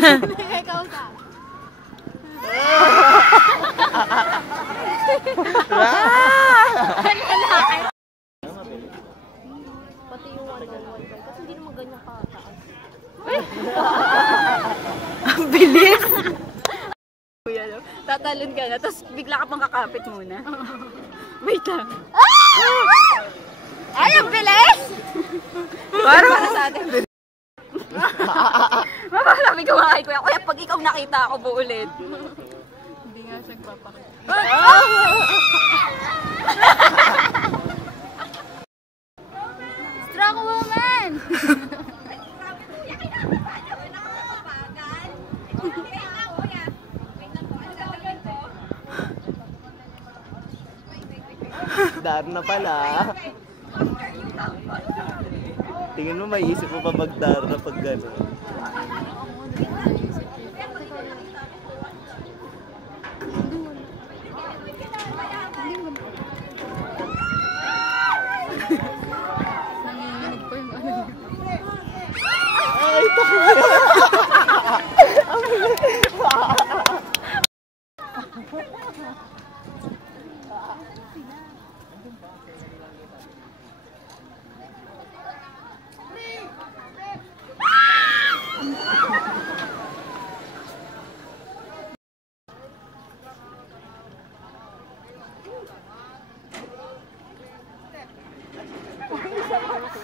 Ikaw ka. Pati yung 1-1 kasi hindi naman ganyan kataas. Ang bilis! Tatalon ka na, tapos bigla ka pang kakapit muna. Wait lang. Ay, ang bilis! Parang para sa atin. Mapasabi ko nga kay Kuya, Kuya, pag ikaw nakita ako, buulit. Hindi nga siya nagpapakita. Strong woman! Dar na pala. Tingin mo may isip mo pa magdar na pag gano'n. Nanginginig ko yung ano. Ay, takbo!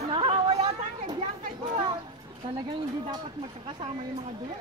Nahawa yata kay Bianca ito. Talagang hindi dapat magkakasama yung mga dulo.